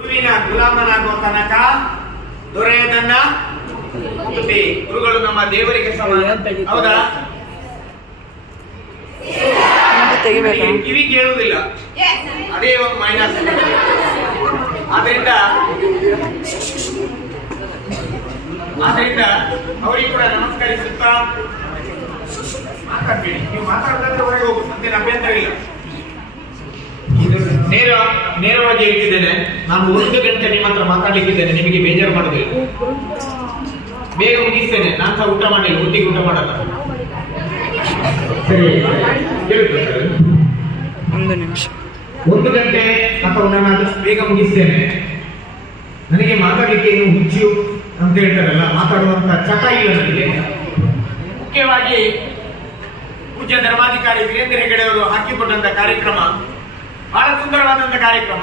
ಗುರುವಿನ ಗುಲಾಮನಾಗುವ ತನಕ ದೊರೆಯದನ್ನ ಮುಕ್ತಿ. ಗುರುಗಳು ನಮ್ಮ ದೇವರಿಗೆ ಸಮಾನ, ಹೌದಾ? ಕಿವಿ ಕೇಳುವುದಿಲ್ಲ, ಅದೇ ಒಂದು ಮೈನಸ್. ಆದ್ರಿಂದ ಅವರಿಗೆ ಕೂಡ ನಮಸ್ಕರಿಸುತ್ತಾ ಮಾತಾಡ್ಬೇಡಿ. ನೀವು ಮಾತಾಡೋದಾದ್ರೆ ಹೊರಗೆ ಹೋಗು, ಅಂತೇನು ಅಭ್ಯಂತರ ಇಲ್ಲ. ನೇರವಾಗಿ ಹೇಳ್ತಿದ್ದೇನೆ, ನಾನು 1 ಗಂಟೆ ನಿಮ್ಮ ಹತ್ರ ಮಾತಾಡ್ಲಿಕ್ಕಿದ್ದೇನೆ, ನಿಮಗೆ ಬೇಜಾರು ಮಾಡೋದಿಲ್ಲ. ಬೇಗ ಮುಗಿಸ್ತೇನೆ. ನಾನು ಸಹ ಊಟ ಮಾಡಿಲ್ಲ, ಒಟ್ಟಿಗೆ ಊಟ ಮಾಡಲ್ಲ. ಸರಿ, 1 ನಿಮಿಷ, 1 ಗಂಟೆ ಅಥವಾ ನಾನು ಆದಷ್ಟು ಬೇಗ ಮುಗಿಸ್ತೇನೆ. ನನಗೆ ಮಾತಾಡ್ಲಿಕ್ಕೆ ಏನು ಹುಚ್ಚು ಅಂತ ಹೇಳ್ತಾರಲ್ಲ, ಮಾತಾಡುವಂತ ಚಟ ಇಲ್ಲ ನನಗೆ. ಮುಖ್ಯವಾಗಿ ಪೂಜ್ಯ ಧರ್ಮಾಧಿಕಾರಿ ವೀರೇಂದ್ರ ಹೆಗಡೆ ಅವರು ಹಾಕಿಕೊಟ್ಟಂತ ಕಾರ್ಯಕ್ರಮ ಬಹಳ ಸುಂದರವಾದಂತ ಕಾರ್ಯಕ್ರಮ.